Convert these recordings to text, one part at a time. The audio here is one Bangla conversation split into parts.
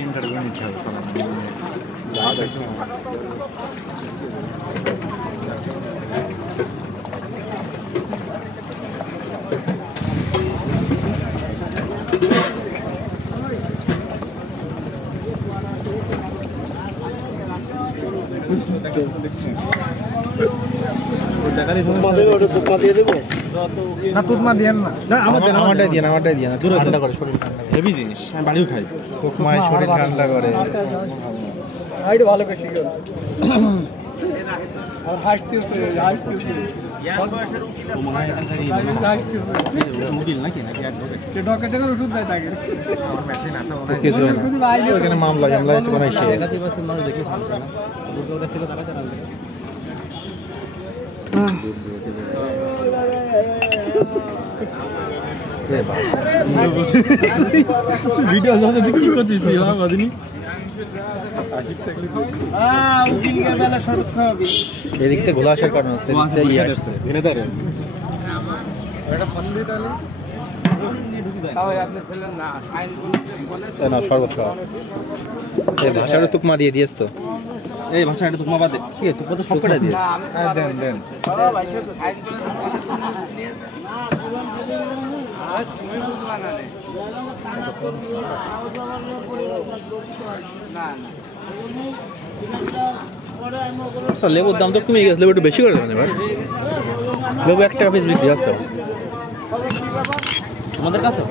সিম কার্ড করে নিতে হবে যা দেখো তুতমা দিয়ে না আমারটাই দিয়ে না ঠান্ডা করে শরীর ঠান্ডা হেভি জিনিস আমি বাড়িও খাই তুতমায় শরীর ঠান্ডা করে ভালো করে শিখো আর হাসতেছে মামলা ভিডিও কি করছিস এদিক থেকে ঘোলা আসার কারণ আছে ভাষাটা তুকমা দিয়ে দিয়েছ তো এই ভাষাটা তুকমা বাদে কি তুকমা তো সবকটা দিয়ে দেন আচ্ছা লেবুর দাম তো কমে গেছে লেবু একটু বেশি করে দেবেন এবার লেবু 1 টাকা পিস বিক্রি আছে আমাদের কাছে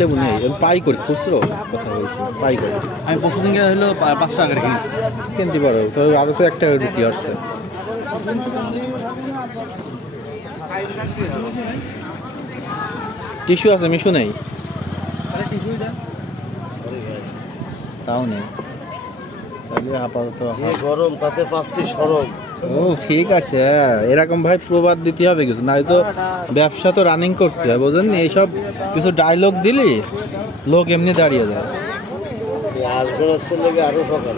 লেবু নেই পাই করি খুচরো কথা বলছি পাই করি আমি পরশু দিন হলো 5 টাকা করে কিনতে পারো তবে আরো তো 1 টাকা বিক্রি আসছে টিস্যু আছে মিশু নেই তাও নেই আপাতত গরম তাতে পাচ্ছি সরম ও ঠিক আছে এরকম ভাই প্রবাদ দিতে হবে কিছু নাই তো ব্যবসা তো রানিং করতে হয় বুঝলেন এইসব কিছু ডায়লগ দিলি লোক এমনি দাঁড়িয়ে যায় আসবে আরো সকাল